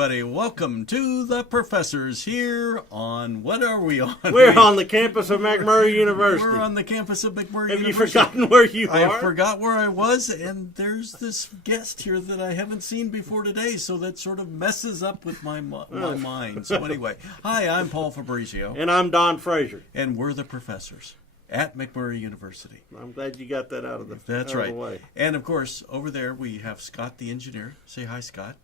everybody. Welcome to the professors here on, what are we on? We're on the campus of McMurray University. We're on the campus of McMurray University. Have you forgotten where you are? I forgot where I was, and there's this guest here that I haven't seen before today, so that sort of messes up with my mind. So anyway, hi, I'm Paul Fabrizio. And I'm Don Frazier. And we're the professors at McMurray University. I'm glad you got that out of the way. That's right. And of course, over there we have Scott the engineer. Say hi, Scott.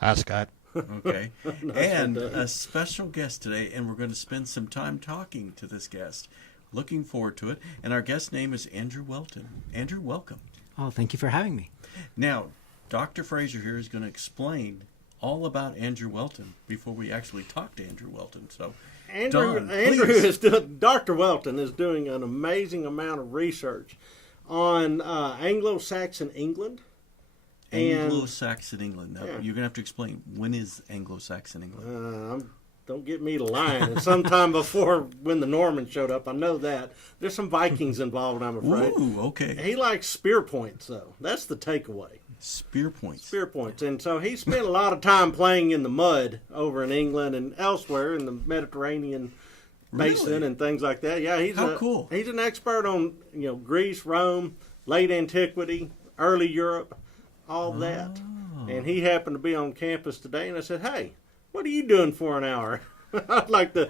Hi, Scott. Okay. And a special guest today, and we're going to spend some time talking to this guest. Looking forward to it. And our guest name is Andrew Welton. Andrew, welcome. Oh, thank you for having me. Now, Dr. Frazier here is going to explain all about Andrew Welton before we actually talk to Andrew Welton. So, Dr. Welton is doing an amazing amount of research on Anglo-Saxon England. Anglo-Saxon England. Now, you're going to have to explain, when is Anglo-Saxon England? Don't get me to lying. Sometime before when the Normans showed up, I know that. There's some Vikings involved, I'm afraid. Ooh, okay. He likes spear points, though. That's the takeaway. Spear points. Spear points. And so he spent a lot of time playing in the mud over in England and elsewhere in the Mediterranean basin and things like that. Yeah, cool. He's an expert on Greece, Rome, late antiquity, early Europe, all that. And he happened to be on campus today, and I said, "Hey, what are you doing for an hour?" I'd like to,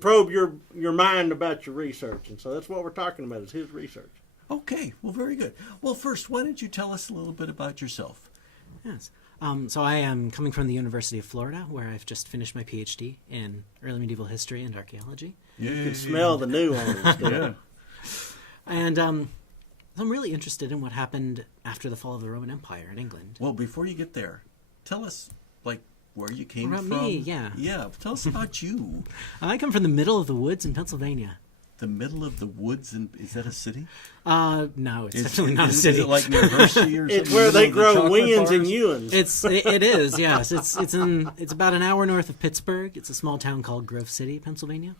probe your mind about your research. And so that's what we're talking about, is his research. Okay, well, very good. Well, first, why don't you tell us a little bit about yourself? Yes. So I am coming from the University of Florida, where I've just finished my PhD in early medieval history and archaeology. You can smell the new on Yeah. And I'm really interested in what happened after the fall of the Roman Empire in England. Well, before you get there, tell us, where you came About from. me, yeah. Yeah, tell us about you. I come from the middle of the woods in Pennsylvania. The middle of the woods, is that a city? No, it's definitely not a city. Is it like near Hershey or something? It's where they grow wings and ewans. It is, yes. It's about an hour north of Pittsburgh. It's a small town called Grove City, Pennsylvania.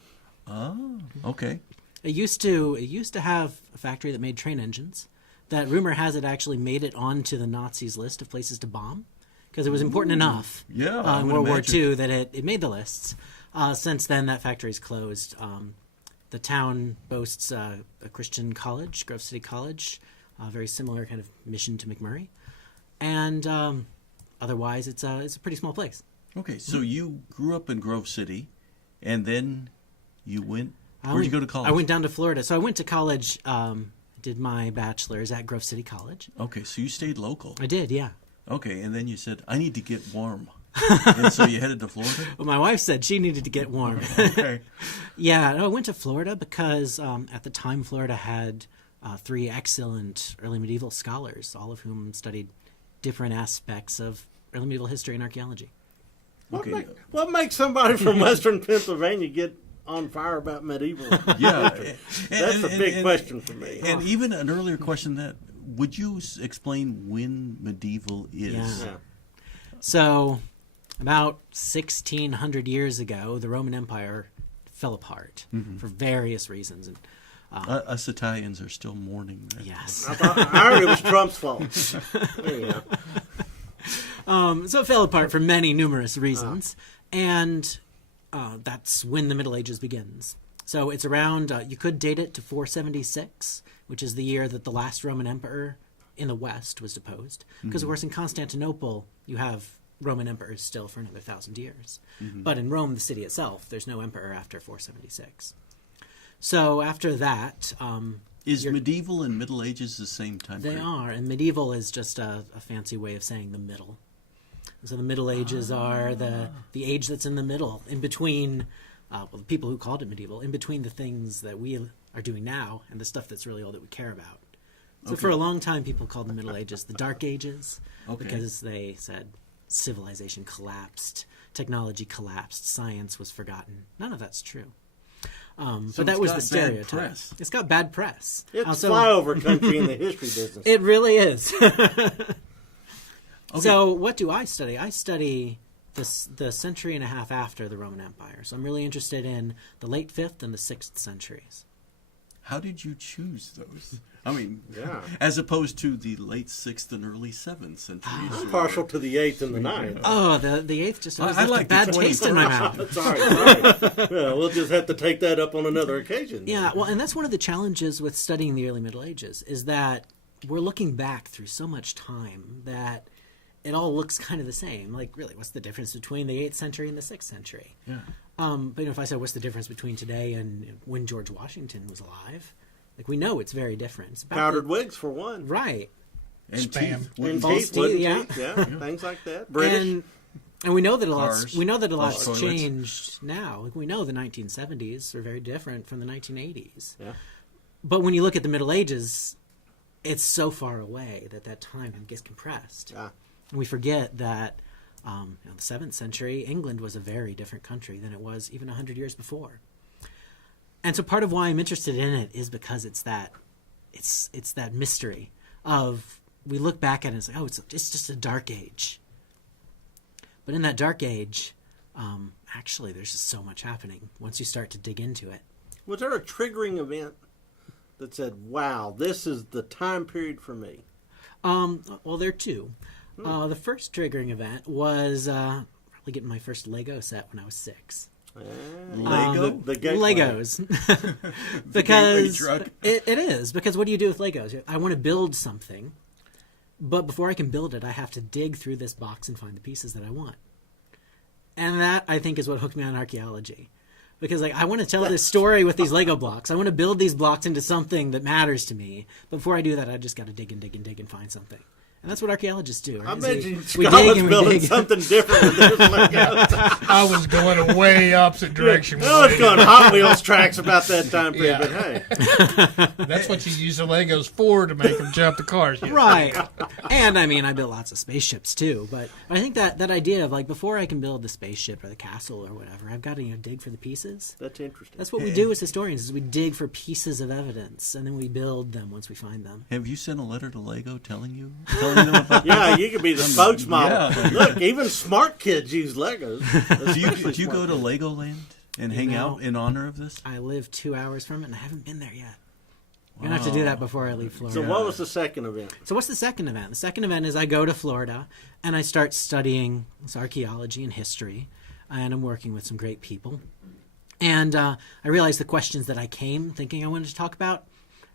Oh, okay. It used to have a factory that made train engines. That, rumor has it, actually made it onto the Nazis' list of places to bomb, because it was important enough in World War II that it made the lists. Since then, that factory's closed. The town boasts a Christian college, Grove City College, a very similar kind of mission to McMurray. And otherwise, it's a pretty small place. Okay, so you grew up in Grove City, and then you went... Where'd you go to college? I went down to Florida. So I went to college, did my bachelor's at Grove City College. Okay, so you stayed local. I did, yeah. Okay, and then you said, I need to get warm. And so you headed to Florida? Well, my wife said she needed to get warm. Okay. Yeah, no, I went to Florida because at the time Florida had 3 excellent early medieval scholars, all of whom studied different aspects of early medieval history and archaeology. What makes somebody from Western Pennsylvania get on fire about medieval history? That's a big question for me. And even an earlier question that, would you explain when medieval is? Yeah. So, about 1,600 years ago, the Roman Empire fell apart for various reasons. And us Italians are still mourning that. Yes. I heard it was Trump's fault. So it fell apart for numerous reasons. And that's when the Middle Ages begins. So it's around, you could date it to 476, which is the year that the last Roman emperor in the West was deposed. Because, of course, in Constantinople, you have Roman emperors still for another 1,000 years. But in Rome, the city itself, there's no emperor after 476. So after that... is medieval and Middle Ages the same time They period? are, and medieval is just a fancy way of saying the middle. So the Middle Ages are the age that's in the middle, in between, the people who called it medieval, in between the things that we are doing now and the stuff that's really all that we care about. So for a long time, people called the Middle Ages the Dark Ages, because they said civilization collapsed, technology collapsed, science was forgotten. None of that's true. But that was the stereotype. It's got bad press. It's flyover country in the history business. It really is. So what do I study? I study the century and a half after the Roman Empire. So I'm really interested in the late 5th and the 6th centuries. How did you choose those? I mean, Yeah. as opposed to the late 6th and early 7th centuries. I'm partial to the 8th and the 9th. Oh, the eighth just always I left like a bad the taste in my 21st. mouth. Sorry. Yeah, we'll just have to take that up on another occasion. Yeah, well, and that's one of the challenges with studying the early Middle Ages is that we're looking back through so much time that it all looks kind of the same. Like, really, what's the difference between the 8th century and the 6th century? Yeah. But if I said, what's the difference between today and when George Washington was alive? Like, we know it's very different. It's about Powdered wigs, for one. Right. And Spam. teeth. And False teeth, wooden teeth, yeah. teeth, yeah, things like that. British. And we know that a Cars, lot's, we know that a lot's toilets. changed now. Like, we know the 1970s are very different from the 1980s. Yeah. But when you look at the Middle Ages, it's so far away that time gets compressed. Ah. And we forget that in the 7th century, England was a very different country than it was even 100 years before. And so part of why I'm interested in it is because it's that mystery of, we look back at it and say, oh, it's just a dark age. But in that dark age, actually, there's just so much happening once you start to dig into it. Was there a triggering event that said, wow, this is the time period for me? Well, there are two. The first triggering event was probably getting my first Lego set when I was 6. Lego? The gateway. Legos. Because truck. it is. Because what do you do with Legos? I want to build something, but before I can build it, I have to dig through this box and find the pieces that I want. And that, I think, is what hooked me on archaeology. Because I want to tell this story with these Lego blocks. I want to build these blocks into something that matters to me. But before I do that, I just got to dig and dig and dig and find something. And that's what archaeologists do. Right? I Is imagine we dig Scott's and we building dig. something different with this Legos. I was going a way opposite direction. I was going Hot Wheels tracks about that time period, Yeah. but hey. That's what you use the Legos for, to make them jump the cars. Yes. Right. And I mean, I built lots of spaceships too. But I think that idea of before I can build the spaceship or the castle or whatever, I've got to dig for the pieces. That's interesting. That's what we do as historians, is we dig for pieces of evidence and then we build them once we find them. Have you sent a letter to Lego telling them about Yeah, you could be the spokesmodel. Yeah. Look, even smart kids use Legos. Do you go to Legoland and hang out in honor of this? I live 2 hours from it and I haven't been there yet. I'm going to have to do that before I leave Florida. So what was the second event? So what's the second event? The second event is I go to Florida and I start studying archaeology and history, and I'm working with some great people. And I realized the questions that I came thinking I wanted to talk about,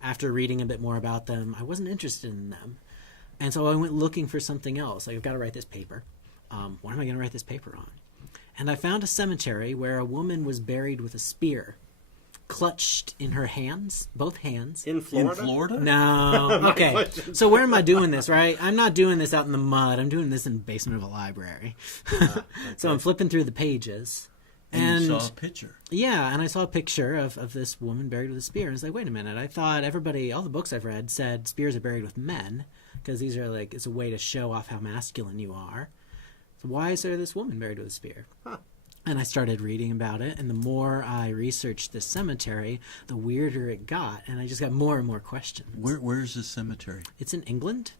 after reading a bit more about them, I wasn't interested in them. And so I went looking for something else. I've got to write this paper. What am I going to write this paper on? And I found a cemetery where a woman was buried with a spear clutched in her hands, both hands. In Florida? In Florida? No. Okay. So where am I doing this, right? I'm not doing this out in the mud. I'm doing this in the basement of a library. So I'm flipping through the pages. And you saw a picture. Yeah, and I saw a picture of this woman buried with a spear. And I was like, wait a minute. I thought all the books I've read said spears are buried with men, because these are it's a way to show off how masculine you are. So why is there this woman buried with a spear? Huh. And I started reading about it, and the more I researched this cemetery, the weirder it got, and I just got more and more questions. Where's this cemetery? It's in England.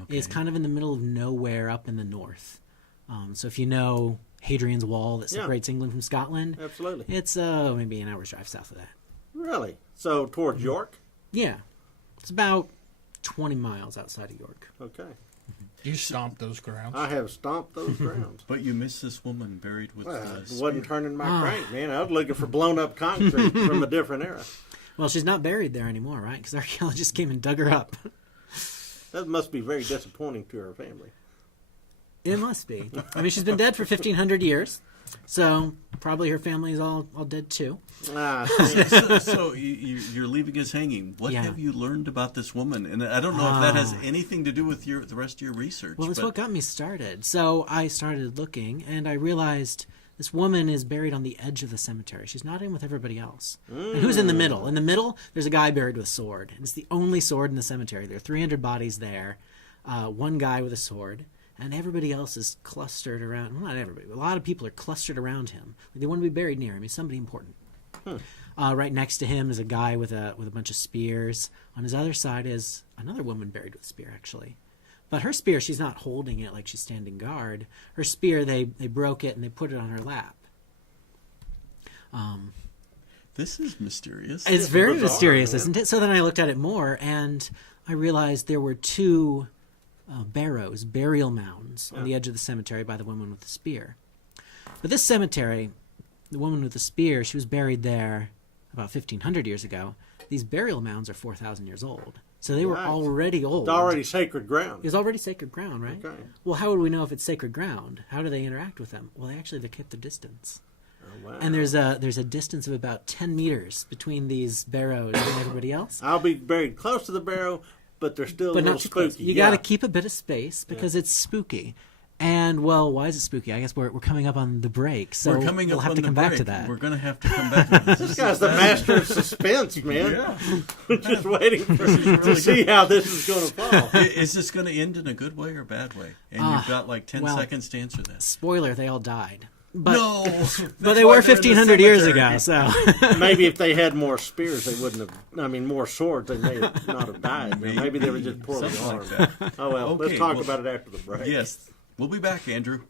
Okay. It's kind of in the middle of nowhere up in the north. So if you know Hadrian's Wall that separates England from Scotland, Absolutely. it's maybe an hour's drive south of that. Really? So towards York? Yeah. It's about 20 miles outside of York. Okay. You stomped those grounds. I have stomped those grounds. But you missed this woman buried with Well, a I spear. wasn't turning my crank, man. I was looking for blown up concrete from a different era. Well, she's not buried there anymore, right? Because archaeologists came and dug her up. That must be very disappointing to her family. It must be. I mean, she's been dead for 1,500 years, so probably her family's all dead too. So you're leaving us hanging. What Yeah. have you learned about this woman? And I don't know if that has anything to do with the rest of your research. Well, it's but what got me started. So I started looking, and I realized this woman is buried on the edge of the cemetery. She's not in with everybody else. And who's in the middle? In the middle, there's a guy buried with a sword. It's the only sword in the cemetery. There are 300 bodies there, one guy with a sword. And everybody else is clustered around. Well, not everybody, but a lot of people are clustered around him. They want to be buried near him. He's somebody important. Right next to him is a guy with a bunch of spears. On his other side is another woman buried with a spear, actually. But her spear, she's not holding it like she's standing guard. Her spear, they broke it and they put it on her lap. This is mysterious. It's very bizarre, mysterious, man. isn't it? So then I looked at it more, and I realized there were two barrows, burial mounds, on the edge of the cemetery by the woman with the spear. But this cemetery, the woman with the spear, she was buried there about 1,500 years ago. These burial mounds are 4,000 years old. So they were Right. already old. It's already sacred ground. It was already sacred ground, right? Okay. Well, how would we know if it's sacred ground? How do they interact with them? Well, they kept their distance. Oh, wow. And there's a distance of about 10 meters between these barrows and everybody else. I'll be buried close to the barrow, but they're still a But little not too close. spooky. You yeah. got to keep a bit of space because it's spooky. And, well, why is it spooky? I guess we're coming up on the break, so We're coming we'll up have on to the come back break. to that. We're going to have to come back to this. This guy's the master of suspense, man. Yeah. We're just waiting to see how this is going to fall. Is this going to end in a good way or a bad way? And you've got like 10 well, seconds to answer that. Spoiler, they all died. But, No! but they were 1,500 years ago, so... Maybe if they had more spears, they wouldn't have. I mean, more swords, they may have not have died. Maybe they were just poorly Something armed. like that. Oh well, Okay, let's talk well, about it after the break. Yes. We'll be back, Andrew.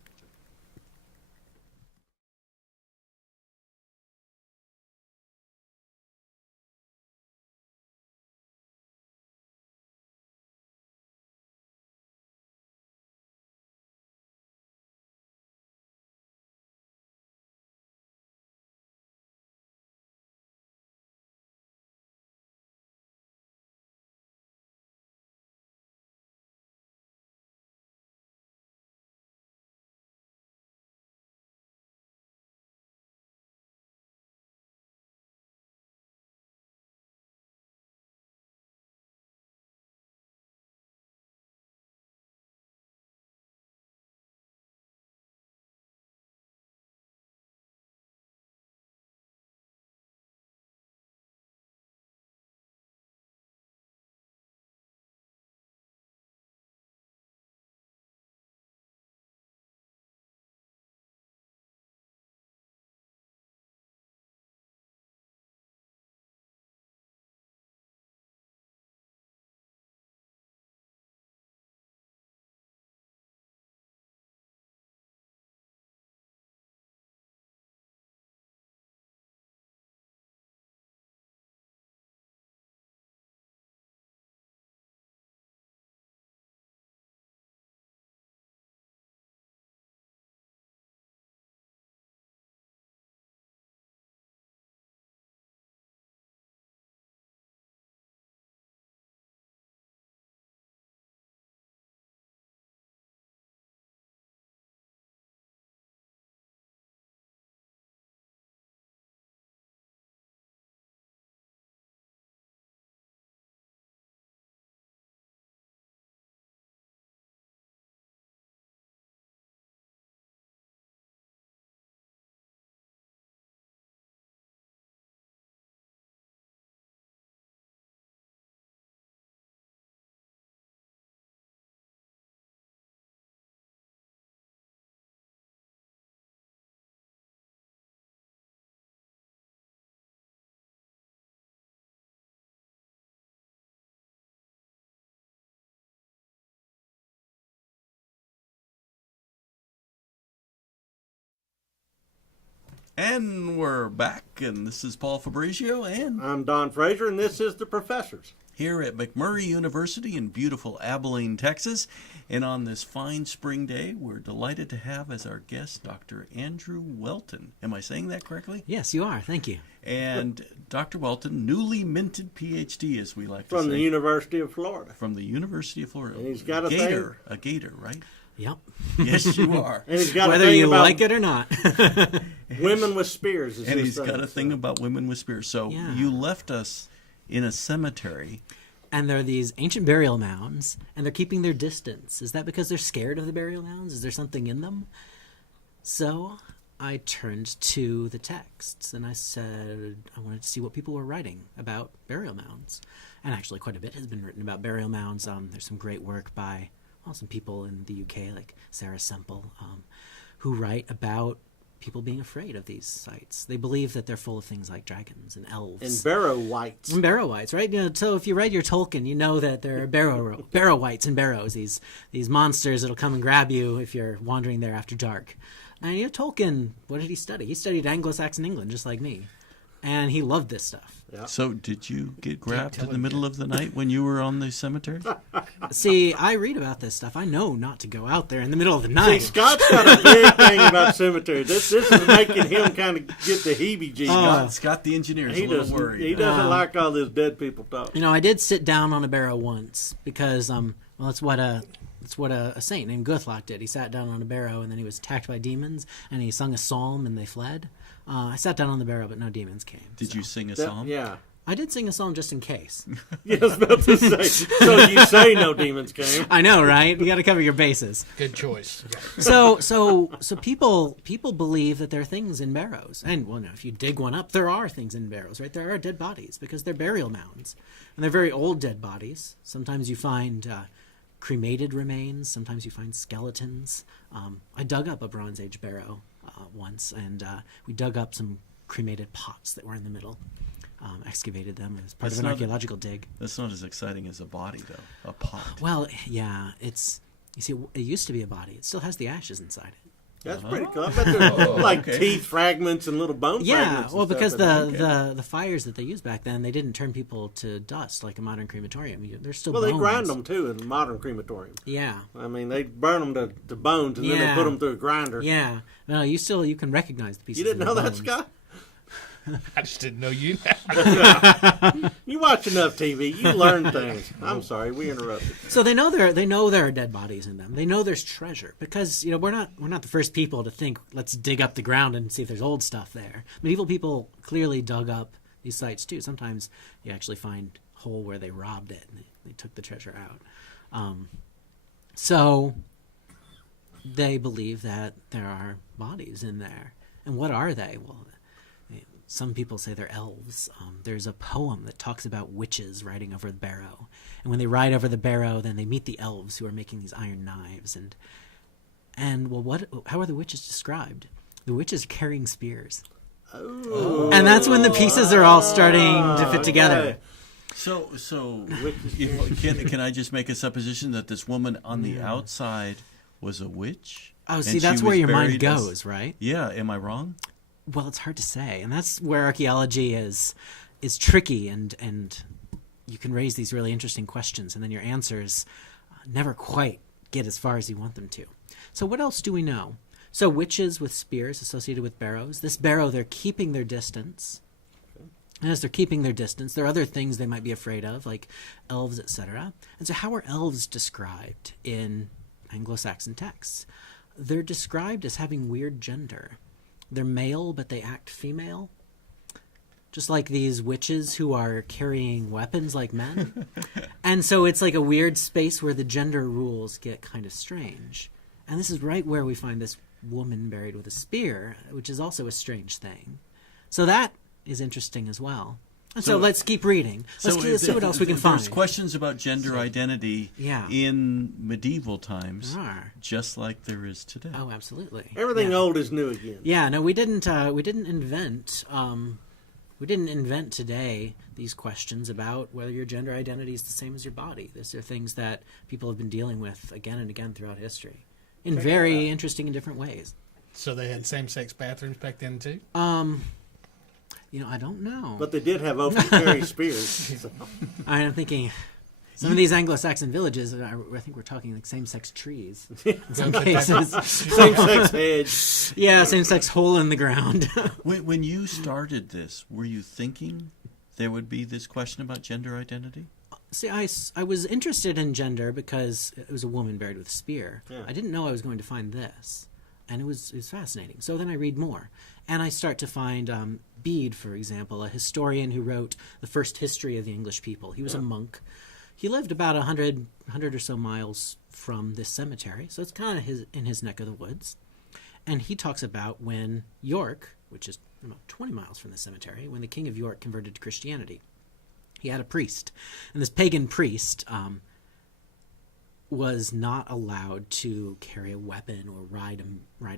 And we're back, and this is Paul Fabrizio, and I'm Don Frazier, and this is The Professors. here at McMurray University in beautiful Abilene, Texas. And on this fine spring day, we're delighted to have as our guest Dr. Andrew Welton. Am I saying that correctly? Yes, you are. Thank you. And Dr. Welton, newly minted PhD, as we like to say. From the University of Florida. From the University of Florida. And he's got a gator, a gator, right? Yep. Yes, you are. And he's got Whether a thing you about like it or not. women with spears. Is And his he's got a thing so. about women with spears. So Yeah. you left us in a cemetery. And there are these ancient burial mounds, and they're keeping their distance. Is that because they're scared of the burial mounds? Is there something in them? So I turned to the texts, and I said I wanted to see what people were writing about burial mounds. And actually quite a bit has been written about burial mounds. There's some great work by some people in the UK, like Sarah Semple, who write about people being afraid of these sites. They believe that they're full of things like dragons and elves. And barrow whites. And barrow whites, right? You know, so if you read your Tolkien, you know that there are barrow whites and barrows, these monsters that'll come and grab you if you're wandering there after dark. And you know, Tolkien, what did he study? He studied Anglo-Saxon England, just like me. and he loved this stuff. Yeah. So did you get grabbed in the middle of the night when you were on the cemetery? See, I read about this stuff. I know not to go out there in the middle of the See, night. Scott's got a big thing about cemeteries. This is making him kind of get the heebie-jeebies. Scott the engineer is He a little doesn't. worried. He doesn't like all this dead people talk. You know, I did sit down on a barrow once because, well, that's what a saint named Guthlac did. He sat down on a barrow and then he was attacked by demons and he sung a psalm and they fled. I sat down on the barrow, but no demons came. Did you sing a psalm? Yeah. I did sing a psalm just in case. Yeah, I was about to say. So you say no demons came. I know, right? You got to cover your bases. Good choice. Yeah. So people believe that there are things in barrows, and well, no, if you dig one up, there are things in barrows, right? There are dead bodies because they're burial mounds, and they're very old dead bodies. Sometimes you find cremated remains. Sometimes you find skeletons. I dug up a Bronze Age barrow once, and we dug up some cremated pots that were in the middle. Excavated them as part of an archaeological dig. That's not as exciting as a body, though. A pot. Well, yeah, you see, it used to be a body. It still has the ashes inside it. That's pretty cool. I bet there's okay. teeth fragments and little bone Yeah, fragments. well, and because stuff in the fires that they used back then, they didn't turn people to dust like a modern crematorium. There's still Well, they bones. grind them too in modern crematorium. Yeah, I mean, they burn them to bones and then they Yeah. put them through a grinder. yeah. No, you can recognize the pieces. You didn't of know the that, bones. Scott? I just didn't know you. You watch enough TV, you learn things. I'm sorry, we interrupted. So they know there are dead bodies in them. They know there's treasure because we're not the first people to think let's dig up the ground and see if there's old stuff there. Medieval people clearly dug up these sites too. Sometimes you actually find a hole where they robbed it and they took the treasure out. So they believe that there are bodies in there. And what are they? Well, some people say they're elves. There's a poem that talks about witches riding over the barrow. And when they ride over the barrow, then they meet the elves who are making these iron knives. And well, how are the witches described? The witches carrying spears. Oh. And that's when the pieces are all starting to fit together. Okay. So can I just make a supposition that this woman on the outside was a witch? Oh, and see, she that's was where your mind buried as- goes, right? Yeah, am I wrong? Well, it's hard to say, and that's where archaeology is tricky, and you can raise these really interesting questions, and then your answers never quite get as far as you want them to. So what else do we know? So witches with spears associated with barrows. This barrow, they're keeping their distance. And as they're keeping their distance, there are other things they might be afraid of, like elves, etc. And so how are elves described in Anglo-Saxon texts? They're described as having weird gender. They're male, but they act female. Just like these witches who are carrying weapons like men. And so it's like a weird space where the gender rules get kind of strange. And this is right where we find this woman buried with a spear, which is also a strange thing. So that is interesting as well. And so let's keep reading. Let's see what else we can find. There's questions about gender identity in medieval times, There are. just like there is today. Oh, absolutely. Everything old is new again. Yeah, no, we didn't invent today these questions about whether your gender identity is the same as your body. These are things that people have been dealing with again and again throughout history in very interesting and different ways. So they had same-sex bathrooms back then too? I don't know. But they did have open carry spears. So. I'm thinking some of these Anglo-Saxon villages, I think we're talking like same-sex trees in some cases. Same-sex hedge. Yeah, same-sex hole in the ground. When you started this, were you thinking there would be this question about gender identity? See, I was interested in gender because it was a woman buried with a spear. Yeah. I didn't know I was going to find this, and it was fascinating. So then I read more, and I start to find Bede, for example, a historian who wrote the first history of the English people. He was a monk. He lived about 100 or so miles from this cemetery, so it's kind of in his neck of the woods. And he talks about when York, which is about 20 miles from the cemetery, when the King of York converted to Christianity. He had a priest, and this pagan priest was not allowed to carry a weapon or ride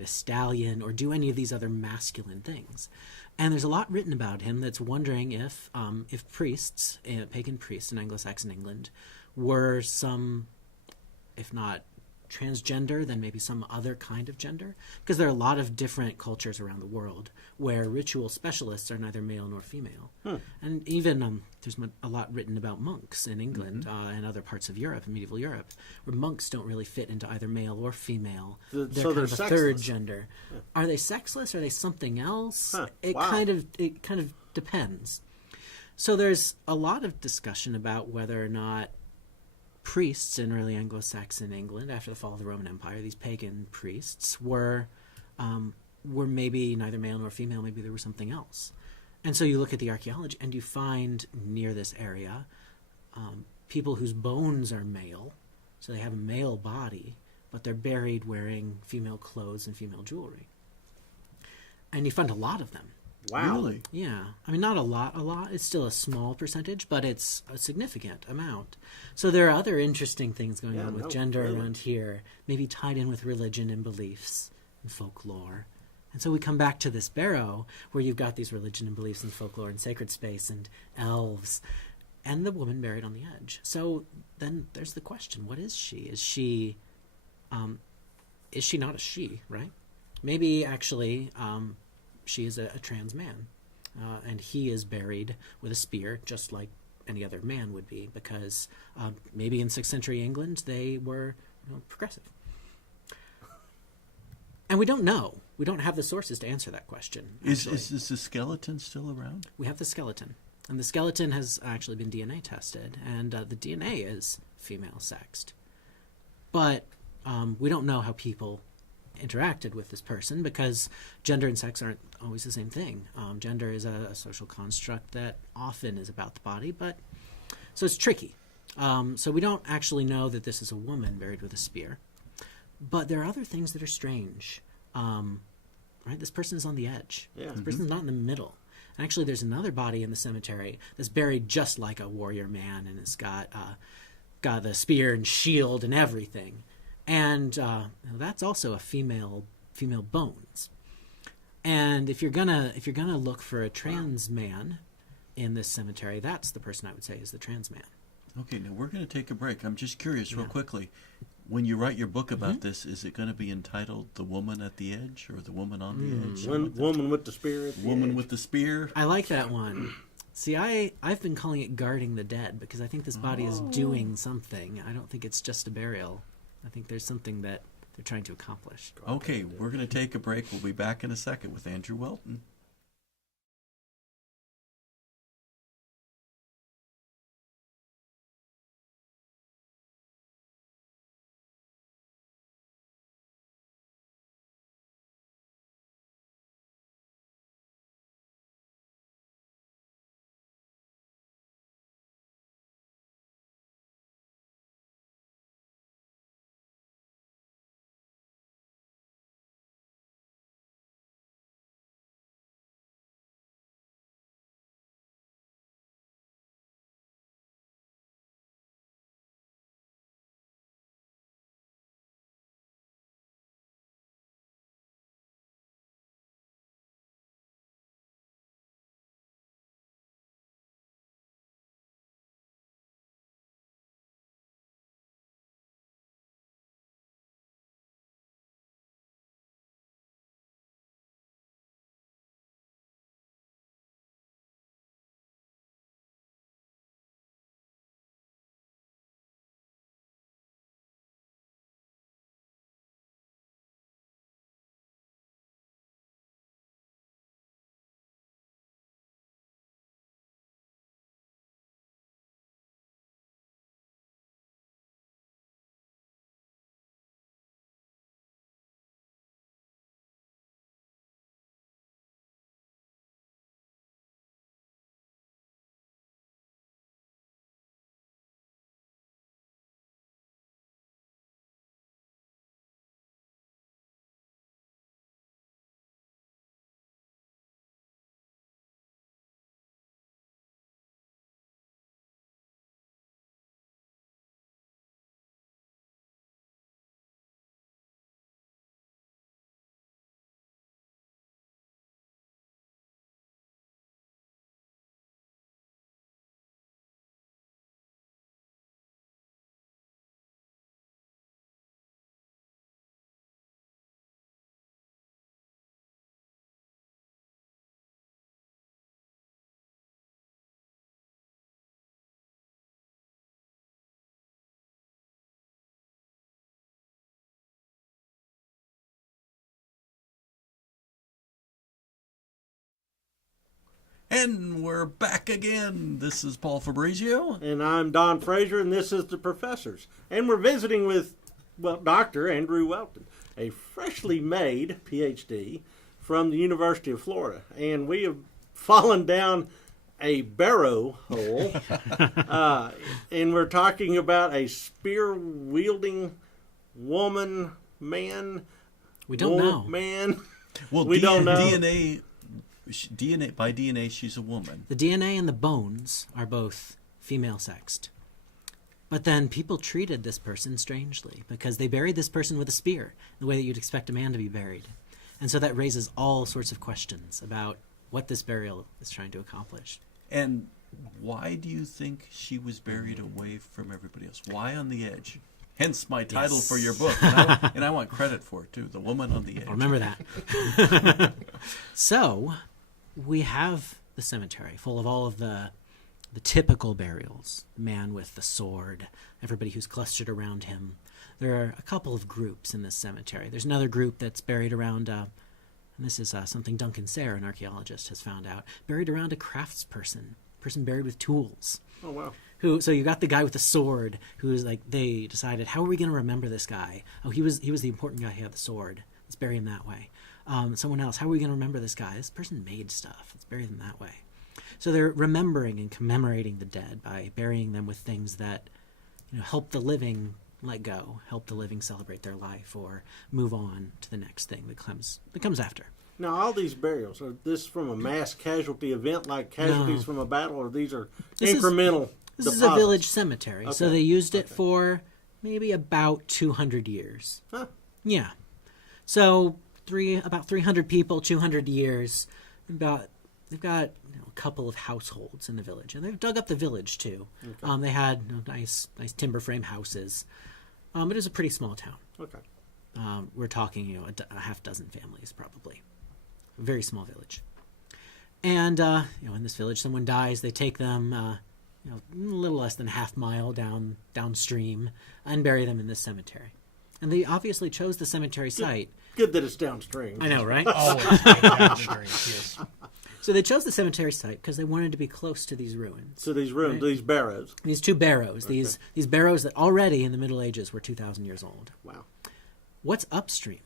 a stallion or do any of these other masculine things. And there's a lot written about him that's wondering if priests, pagan priests in Anglo-Saxon England, were some, if not transgender than maybe some other kind of gender, because there are a lot of different cultures around the world where ritual specialists are neither male nor female. And even there's a lot written about monks in England and other parts of Europe, in medieval Europe, where monks don't really fit into either male or female. They're so kind they're of a sexless. third gender. Are they sexless? Are they something else? It Wow. kind of depends. So there's a lot of discussion about whether or not priests in early Anglo-Saxon England, after the fall of the Roman Empire, these pagan priests were maybe neither male nor female. Maybe there was something else. And so you look at the archaeology, and you find near this area people whose bones are male, so they have a male body, but they're buried wearing female clothes and female jewelry. And you find a lot of them. Wow. Really? Yeah. I mean, not a lot. It's still a small percentage, but it's a significant amount. So there are other interesting things going on with gender really. around here, maybe tied in with religion and beliefs and folklore. And so we come back to this barrow where you've got these religion and beliefs and folklore and sacred space and elves and the woman buried on the edge. So then there's the question, what is she? Is she not a she, right? Maybe actually she is a trans man, and he is buried with a spear, just like any other man would be, because maybe in 6th century England they were progressive. And we don't know. We don't have the sources to answer that question. Is the skeleton still around? We have the skeleton. And the skeleton has actually been DNA tested, and the DNA is female sexed. But we don't know how people interacted with this person, because gender and sex aren't always the same thing. Gender is a social construct that often is about the body, but so it's tricky. So we don't actually know that this is a woman buried with a spear, but there are other things that are strange. Right, this person is on the edge. Yeah. This person's not in the middle. And actually, there's another body in the cemetery that's buried just like a warrior man, and it's got the spear and shield and everything. And that's also a female bones. And if you're gonna look for a trans man in this cemetery, that's the person I would say is the trans man. Okay, now we're going to take a break. I'm just curious, real quickly. When you write your book about this, is it going to be entitled "The Woman at the Edge" or "The Woman on the Edge"? Woman with the spear. At the Woman edge. with the spear. I like that one. See, I've been calling it "Guarding the Dead" because I think this body is doing something. I don't think it's just a burial. I think there's something that they're trying to accomplish. Okay, we're going to take a break. We'll be back in a second with Andrew Welton. And we're back again. This is Paul Fabrizio. And I'm Don Frazier, and this is The Professors. And we're visiting with, Dr. Andrew Welton, a freshly made PhD from the University of Florida. And we have fallen down a barrow hole, and we're talking about a spear-wielding woman, man. We don't know. Man. Well, We don't know. By DNA, she's a woman. The DNA and the bones are both female-sexed. But then people treated this person strangely because they buried this person with a spear, the way that you'd expect a man to be buried. And so that raises all sorts of questions about what this burial is trying to accomplish. And why do you think she was buried away from everybody else? Why on the edge? Hence my title for your book. And I want credit for it, too. The Woman on the Edge. I'll remember that. So, we have the cemetery full of all of the typical burials. The man with the sword, everybody who's clustered around him. There are a couple of groups in this cemetery. There's another group that's buried around, and this is something Duncan Sayre, an archaeologist, has found out, buried around a craftsperson, person buried with tools. Oh, wow. So you got the guy with the sword who's like, they decided, how are we going to remember this guy? Oh, he was the important guy who had the sword. Let's bury him that way. Someone else, how are we going to remember this guy? This person made stuff. Let's bury them that way. So they're remembering and commemorating the dead by burying them with things that, help the living let go, help the living celebrate their life, or move on to the next thing that comes after. Now, all these burials, are this from a mass casualty event like casualties No. from a battle, or these are This is- incremental This is a deposits? village cemetery, so Okay. they used it for maybe about 200 years. Huh. Yeah. So about 300 people, 200 years. They've got a couple of households in the village, and they've dug up the village too. Okay. They had nice timber frame houses, but it was a pretty small town. Okay. We're talking a half dozen families probably. A very small village. And in this village, someone dies. They take them a little less than half mile downstream and bury them in this cemetery. And they obviously chose the cemetery site. Good that it's downstream. I know, right? Always take downstream, yes. So they chose the cemetery site because they wanted to be close to these ruins. So these rooms, Right. these barrows. These two barrows, these barrows that already in the Middle Ages were 2,000 years old. Wow. What's upstream?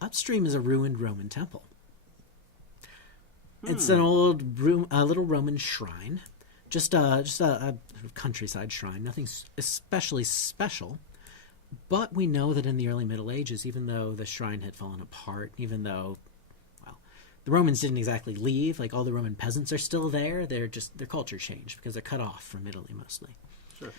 Upstream is a ruined Roman temple. It's an old, little Roman shrine, just a countryside shrine, nothing especially special. But we know that in the early Middle Ages, even though the shrine had fallen apart, even though, the Romans didn't exactly leave, like all the Roman peasants are still there, their culture changed because they're cut off from Italy mostly. Sure.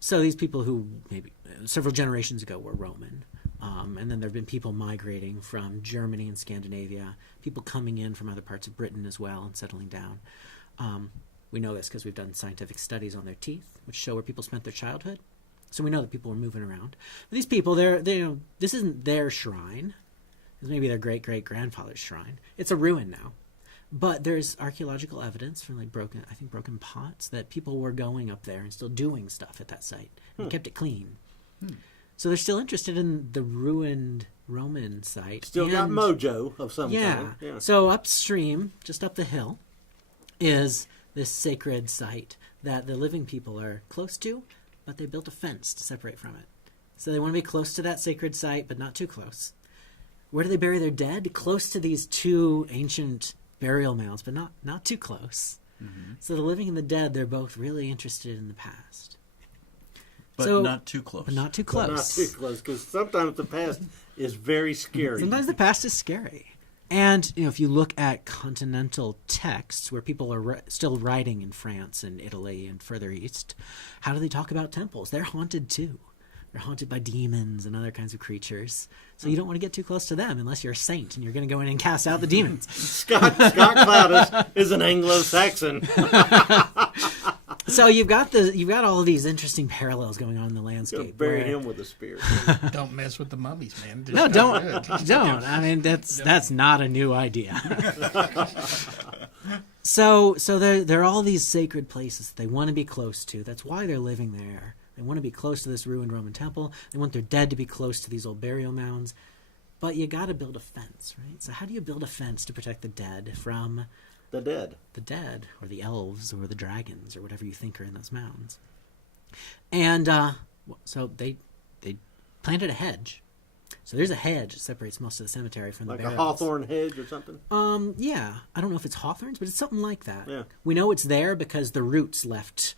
So these people who maybe several generations ago were Roman, and then there have been people migrating from Germany and Scandinavia, people coming in from other parts of Britain as well and settling down. We know this because we've done scientific studies on their teeth, which show where people spent their childhood. So we know that people were moving around. But these people, this isn't their shrine. It's maybe their great-great-grandfather's shrine. It's a ruin now. But there's archaeological evidence from broken pots that people were going up there and still doing stuff at that site and kept it clean. So they're still interested in the ruined Roman site. Still got and- mojo of some kind. yeah. So upstream, just up the hill, is this sacred site that the living people are close to, but they built a fence to separate from it. So they want to be close to that sacred site, but not too close. Where do they bury their dead? Close to these two ancient burial mounds, but not too close. Mm-hmm. So the living and the dead, they're both really interested in the past. But not too close. But not too But close. not too close, because sometimes the past is very scary. Sometimes the past is scary. And if you look at continental texts where people are still writing in France and Italy and further east, how do they talk about temples? They're haunted too. They're haunted by demons and other kinds of creatures. So you don't want to get too close to them unless you're a saint and you're going to go in and cast out the demons. Scott Cloudus is an Anglo-Saxon. So you've got all of these interesting parallels going on in the landscape. Bury where- him with a spear. Don't mess with the mummies, man. No, don't. I mean, that's not a new idea. So there are all these sacred places that they want to be close to. That's why they're living there. They want to be close to this ruined Roman temple. They want their dead to be close to these old burial mounds. But you got to build a fence, right? So how do you build a fence to protect the dead from The dead. The dead, or the elves, or the dragons, or whatever you think are in those mounds. And so they planted a hedge. So there's a hedge that separates most of the cemetery from the Like barrows. a hawthorn hedge or something? Yeah. I don't know if it's hawthorns, but it's something like that. Yeah. We know it's there because the roots left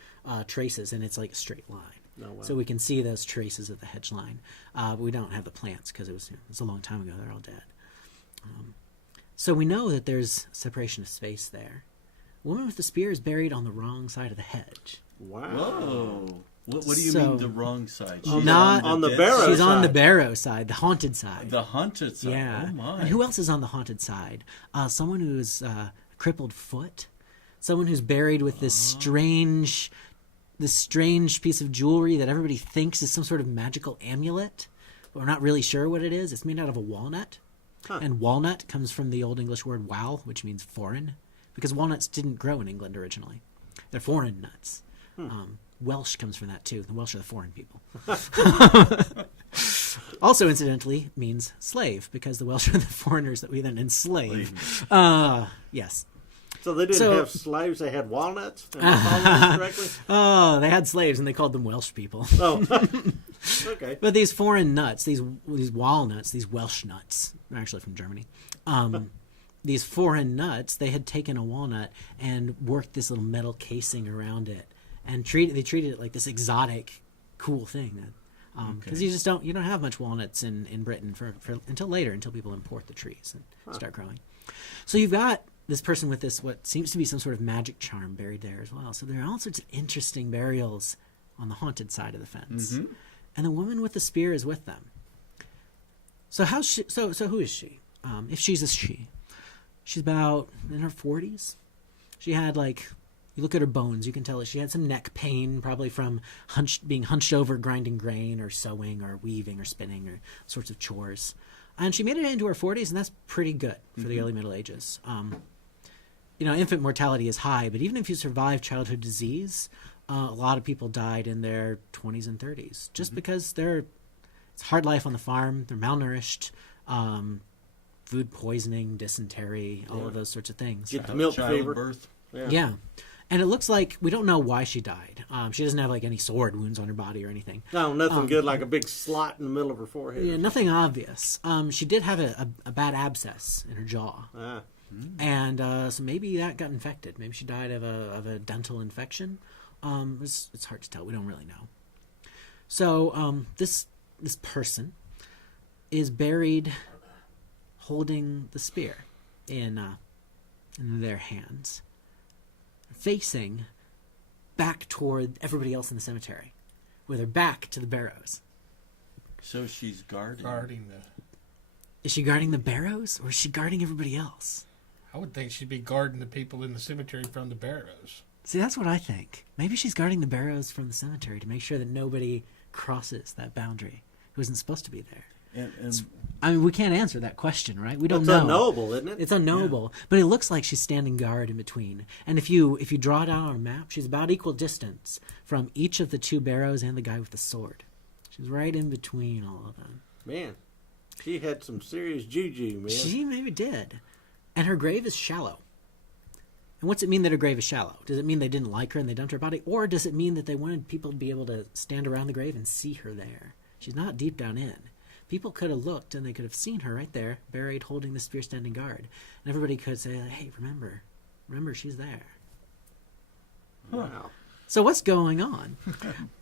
traces, and it's like a straight line. Oh, wow. So we can see those traces of the hedge line. But we don't have the plants because it was a long time ago. They're all dead. So we know that there's separation of space there. The woman with the spear is buried on the wrong side of the hedge. Wow. Whoa. What do you So- mean the wrong side? She's Not- on the dead barrow side? She's on the side. barrow side, the haunted side. The haunted side. Yeah. Oh my. And who else is on the haunted side? Someone who's crippled foot. Someone who's buried with this strange piece of jewelry that everybody thinks is some sort of magical amulet, but we're not really sure what it is. It's made out of a walnut. Huh. And walnut comes from the Old English word wal, which means foreign, because walnuts didn't grow in England originally. They're foreign nuts. Welsh comes from that too. The Welsh are the foreign people. Also, incidentally, means slave, because the Welsh are the foreigners that we then enslave. Yes. So they didn't So- have slaves, they had walnuts? Am I following this correctly? Oh, they had slaves and they called them Welsh people. Oh, okay. But these foreign nuts, these walnuts, these Welsh nuts, they're actually from Germany. These foreign nuts, they had taken a walnut and worked this little metal casing around it, and they treated it like this exotic, cool thing. Because you don't have much walnuts in Britain for until later, until people import the trees and start growing. So you've got this person with this what seems to be some sort of magic charm buried there as well. So there are all sorts of interesting burials on the haunted side of the fence. Mm-hmm. And the woman with the spear is with them. So so who is she? If she's a she, she's about in her 40s. She had you look at her bones, you can tell that she had some neck pain, probably from being hunched over grinding grain or sewing or weaving or spinning or sorts of chores. And she made it into her 40s, and that's pretty good for the early Middle Ages. Infant mortality is high, but even if you survive childhood disease, a lot of people died in their 20s and 30s just because it's hard life on the farm. They're malnourished, food poisoning, dysentery, all of those sorts of things. Get the milk fever. Childbirth. Yeah. And it looks like we don't know why she died. She doesn't have any sword wounds on her body or anything. No, nothing good like a big slot in the middle of her forehead. Yeah, nothing obvious. She did have a bad abscess in her jaw. Ah. And so maybe that got infected. Maybe she died of a dental infection. It's hard to tell. We don't really know. So this person is buried holding the spear in their hands, facing back toward everybody else in the cemetery, with her back to the barrows. So she's guarding. Is she guarding the barrows, or is she guarding everybody else? I would think she'd be guarding the people in the cemetery from the barrows. See, that's what I think. Maybe she's guarding the barrows from the cemetery to make sure that nobody crosses that boundary who isn't supposed to be there. And We can't answer that question, right? We don't It's know. unknowable, isn't it? It's unknowable, but it looks like she's standing guard in between. And if you draw it out on a map, she's about equal distance from each of the two barrows and the guy with the sword. She's right in between all of them. Man, she had some serious juju, man. She maybe did. And her grave is shallow. And what's it mean that her grave is shallow? Does it mean they didn't like her and they dumped her body? Or does it mean that they wanted people to be able to stand around the grave and see her there? She's not deep down in. People could have looked and they could have seen her right there, buried, holding the spear, standing guard. And everybody could say, hey, remember she's there. Wow. So what's going on?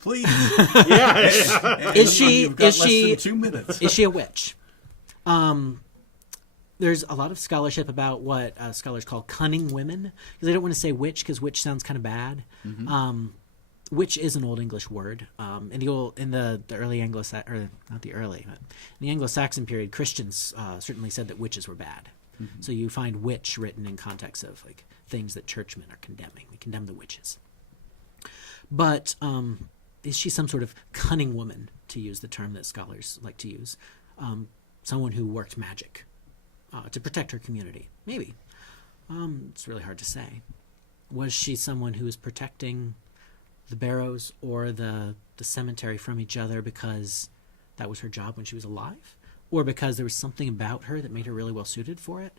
please. Yeah. Is she- You've got is less she- than 2 minutes. Is she a witch? There's a lot of scholarship about what scholars call cunning women, because they don't want to say witch, because witch sounds kind of bad. Witch is an Old English word. In the early Anglo-Saxon, or not the early, but in the Anglo-Saxon period, Christians certainly said that witches were bad. So you find witch written in context of things that churchmen are condemning. We condemn the witches. But is she some sort of cunning woman, to use the term that scholars like to use? Someone who worked magic to protect her community? Maybe. It's really hard to say. Was she someone who was protecting the barrows or the cemetery from each other because that was her job when she was alive? Or because there was something about her that made her really well suited for it?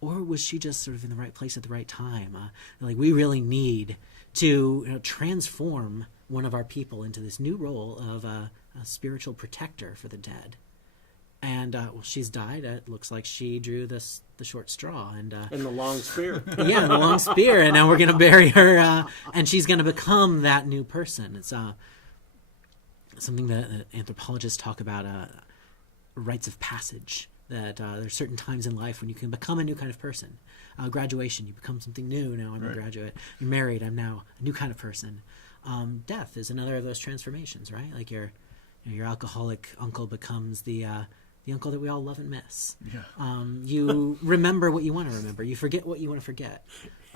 or was she just sort of in the right place at the right time? Like, we really need to transform one of our people into this new role of a spiritual protector for the dead. And well, she's died. It looks like she drew the short straw and the long spear. Yeah, the long spear. And now we're going to bury her, and she's going to become that new person. It's something that anthropologists talk about, rites of passage. That there's certain times in life when you can become a new kind of person. Graduation, you become something new. Now I'm a graduate. You're married. I'm now a new kind of person. Death is another of those transformations, right? Like your alcoholic uncle becomes the uncle that we all love and miss. Yeah. You remember what you want to remember. You forget what you want to forget.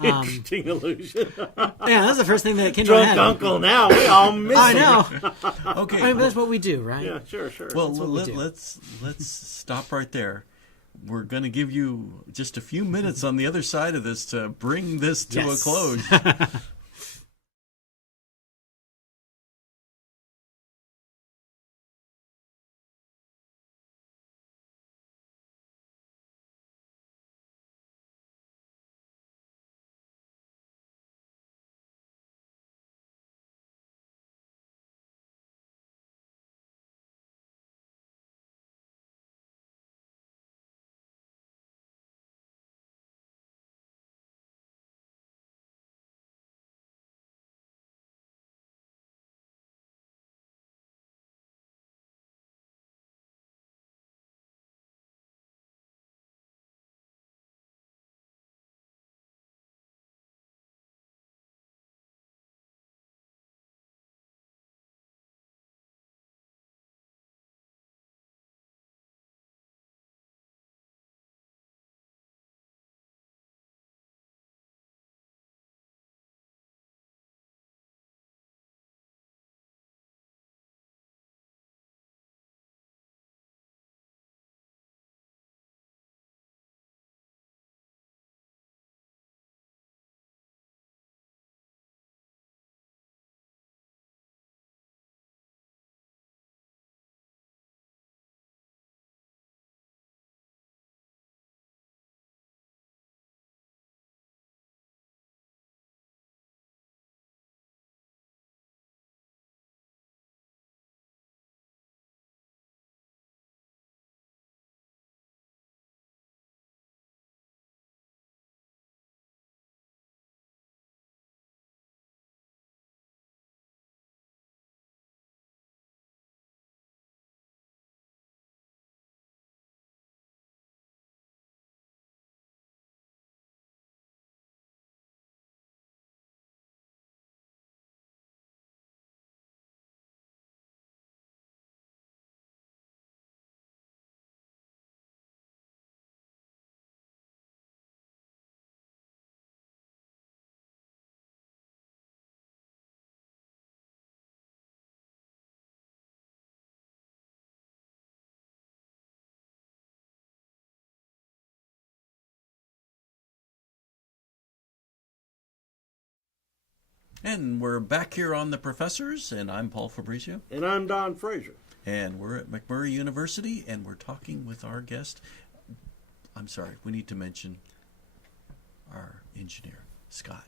Interesting illusion. Yeah, that's the first thing that came to my Drunk head. uncle now. We all miss I him. know. Okay. I mean, that's what we do, right? Yeah, sure. Well, what we do. let's stop right there. We're going to give you just a few minutes on the other side of this to bring this to a close. And we're back here on The Professors, and I'm Paul Fabrizio. And I'm Don Frazier. And we're at McMurray University, and we're talking with our guest. I'm sorry, we need to mention our engineer, Scott.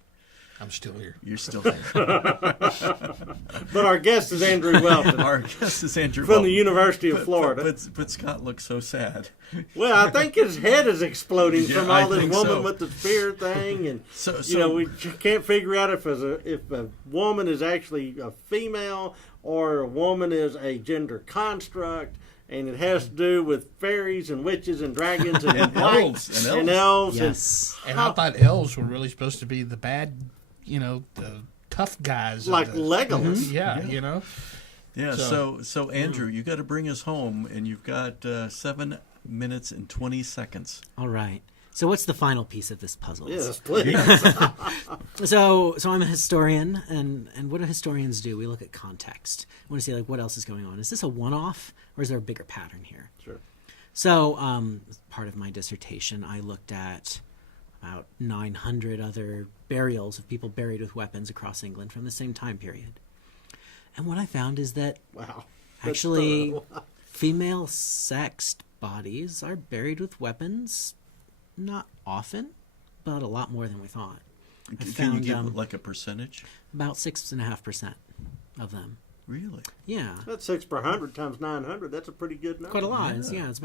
I'm still here. You're still here. But our guest is Andrew Welton. Our guest is Andrew From Welton. the University of Florida. But Scott looks so sad. Well, I think his head is exploding Yeah, from I all this think woman so. with the spear thing, and So we can't figure out if a woman is actually a female or a woman is a gender construct, and it has to do with fairies and witches and dragons and, And elves elves. and elves. Yes. And I thought elves were really supposed to be the bad, the tough guys. Like of the, Legolas. Yeah. Yeah, so Andrew, you got to bring us home, and you've got 7 minutes and 20 seconds. All right. So what's the final piece of this puzzle? Yes, please. So I'm a historian, and what do historians do? We look at context. I want to see what else is going on. Is this a one-off, or is there a bigger pattern here? Sure. So as part of my dissertation, I looked at about 900 other burials of people buried with weapons across England from the same time period. And what I found is that Wow. actually female sexed bodies are buried with weapons Not often, but a lot more than we thought. I Can you found give like a percentage? about 6.5% of them. Really? Yeah, That's 6 per 100 times 900. That's a pretty good number. quite a lot. Yeah, it's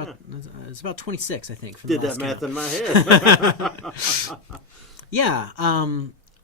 about 26, I think. From Did the that last math count. in my head. Yeah.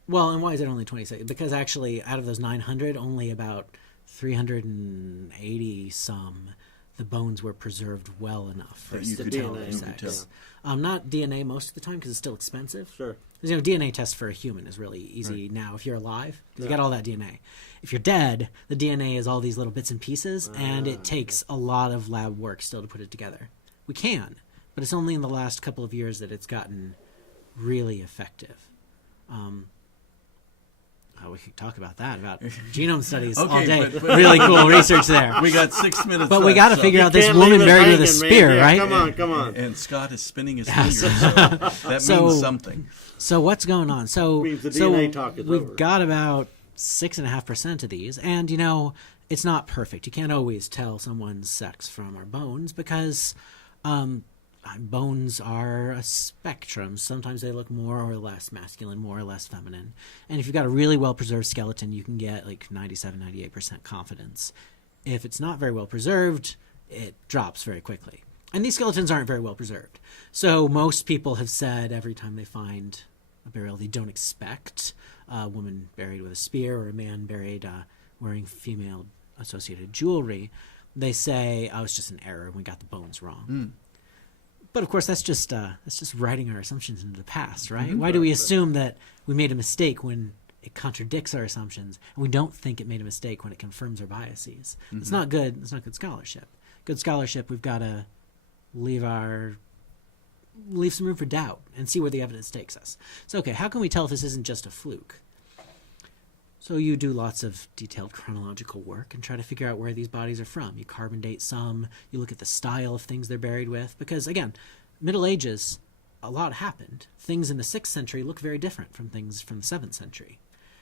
Well, and why is it only 26? Because actually, out of those 900, only about 380 some, the bones were preserved well enough for That us you to could tell tell, their you could sex. Not DNA most of the time because it's still expensive. Sure. Because, DNA test for a human is really easy now if you're alive. 'Cause you Yeah. got all that DNA. If you're dead, the DNA is all these little bits and pieces, and it takes a lot of lab work still to put it together. We can, but it's only in the last couple of years that it's gotten really effective. We could talk about that, about genome studies all Okay, day. but- Really cool research there. We got 6 minutes But left. we got to so- figure out this Can't woman leave us buried with a hanging, man. spear, Yeah, right? Come on. And Scott is spinning his fingers, so that So- means something. So what's going on? So, Means the so DNA talk is we've over. got about 6.5% of these, and it's not perfect. You can't always tell someone's sex from our bones because bones are a spectrum. Sometimes they look more or less masculine, more or less feminine. And if you've got a really well-preserved skeleton, you can get like 97, 98% confidence. If it's not very well preserved, it drops very quickly. And these skeletons aren't very well preserved. So most people have said every time they find a burial, they don't expect a woman buried with a spear or a man buried wearing female-associated jewelry. They say, oh, it's just an error. We got the bones wrong. But of course, that's just writing our assumptions into the past, right? Why do we assume that we made a mistake when it contradicts our assumptions, and we don't think it made a mistake when it confirms our biases? It's not good. It's not good scholarship. Good scholarship, we've got to leave some room for doubt and see where the evidence takes us. So, okay, how can we tell if this isn't just a fluke? So you do lots of detailed chronological work and try to figure out where these bodies are from. You carbon date some, you look at the style of things they're buried with, because again, Middle Ages, a lot happened. Things in the 6th century look very different from things from the 7th century.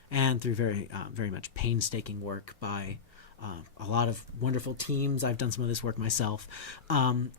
And through very much painstaking work by a lot of wonderful teams, I've done some of this work myself,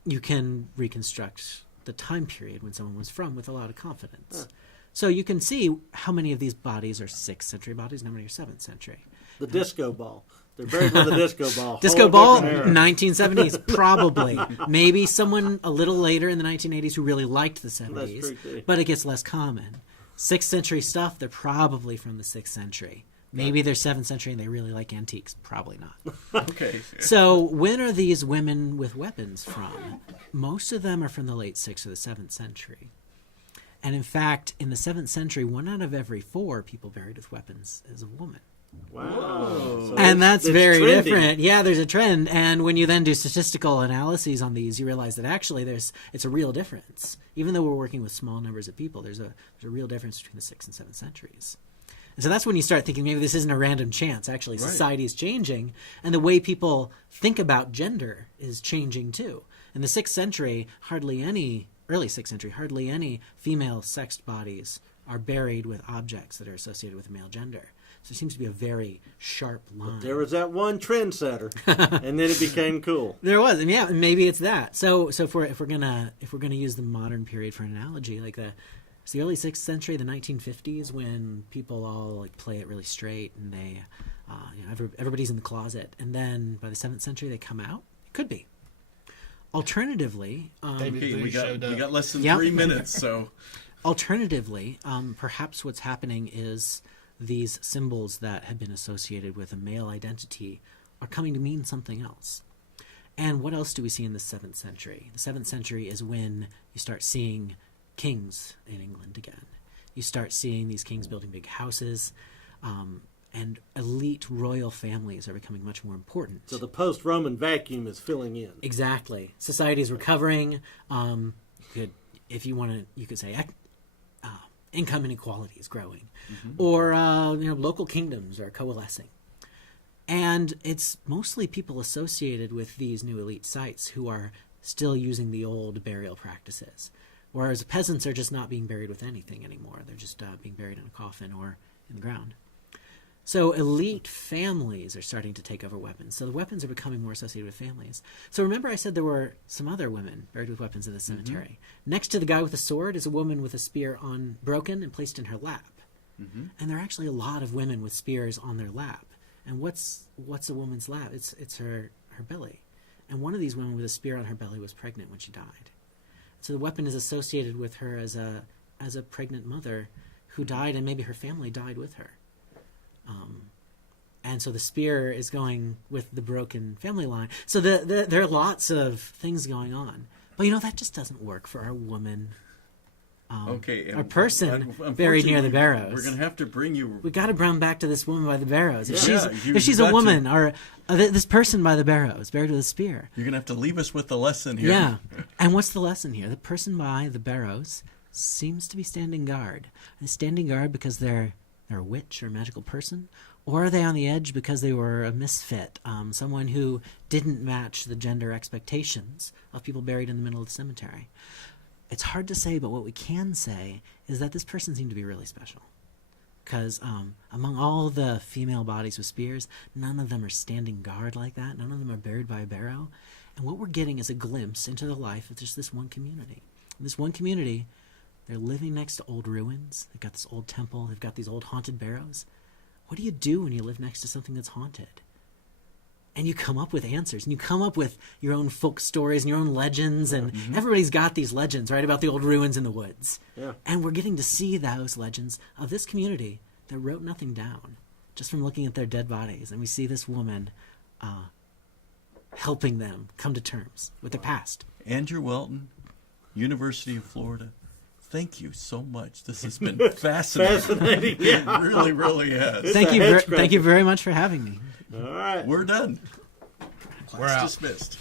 you can reconstruct the time period when someone was from with a lot of confidence. So you can see how many of these bodies are 6th century bodies and how many are 7th century. The disco ball. They're buried with a disco ball. Disco Whole ball, different era. 1970s, probably. Maybe someone a little later in the 1980s who really liked the That's 70s, true, too. but it gets less common. 6th century stuff, they're probably from the 6th century. Maybe they're 7th century and they really like antiques. Probably not. Okay. So when are these women with weapons from? Most of them are from the late 6th or the 7th century. And in fact, in the 7th century, 1 out of every 4 people buried with weapons is a woman. Wow. So And that's it's very trendy. different. Yeah, there's a trend. And when you then do statistical analyses on these, you realize that actually it's a real difference. Even though we're working with small numbers of people, there's a real difference between the 6th and 7th centuries. And so that's when you start thinking maybe this isn't a random chance. Actually, society is changing, and the way people think about gender is changing too. In the 6th century, early 6th century, hardly any female sexed bodies are buried with objects that are associated with the male gender. So it seems to be a very sharp line. There was that one trendsetter, and then it became cool. There was, and yeah, maybe it's that. So if we're gonna use the modern period for an analogy, like it's the early 6th century, the 1950s, when people all like play it really straight, and they, everybody's in the closet, and then by the 7th century they come out. It could be. Alternatively, David Okay, Bowie we showed up. got less than Yep. 3 minutes, so perhaps what's happening is these symbols that have been associated with a male identity are coming to mean something else. And what else do we see in the 7th century? The 7th century is when you start seeing kings in England again. You start seeing these kings building big houses, and elite royal families are becoming much more important. So the post-Roman vacuum is filling in. Exactly. Society is recovering. If you want to, you could say income inequality is growing, or local kingdoms are coalescing, and it's mostly people associated with these new elite sites who are still using the old burial practices, whereas peasants are just not being buried with anything anymore. They're just being buried in a coffin or in the ground. So elite families are starting to take over weapons. So the weapons are becoming more associated with families. So remember I said there were some other women buried with weapons in the cemetery. Next to the guy with the sword is a woman with a spear broken and placed in her lap. And there are actually a lot of women with spears on their lap. And what's a woman's lap? It's her belly. And one of these women with a spear on her belly was pregnant when she died. So the weapon is associated with her as a pregnant mother who died, and maybe her family died with her. And so the spear is going with the broken family line. So there are lots of things going on. But that just doesn't work for our woman, our person buried near the barrows. We're going to have to bring you... We got to bring back to this woman by the barrows. If you she's a woman, or this person by the barrows, buried with a spear. You're going to have to leave us with the lesson here. Yeah. And what's the lesson here? The person by the barrows seems to be standing guard. They're standing guard because they're a witch or a magical person, or are they on the edge because they were a misfit, someone who didn't match the gender expectations of people buried in the middle of the cemetery? It's hard to say, but what we can say is that this person seemed to be really special. Because among all the female bodies with spears, none of them are standing guard like that. None of them are buried by a barrow. And what we're getting is a glimpse into the life of just this one community. This one community, they're living next to old ruins. They've got this old temple. They've got these old haunted barrows. What do you do when you live next to something that's haunted? And you come up with answers, and you come up with your own folk stories and your own legends, and everybody's got these legends, right, about the old ruins in the woods. Yeah. And we're getting to see those legends of this community that wrote nothing down, just from looking at their dead bodies. And we see this woman helping them come to terms with their past. Andrew Welton, University of Florida, thank you so much. This has been fascinating. Fascinating, yeah. It really, really has. Thank you very much for having me. All right. We're done. We're out. Dismissed.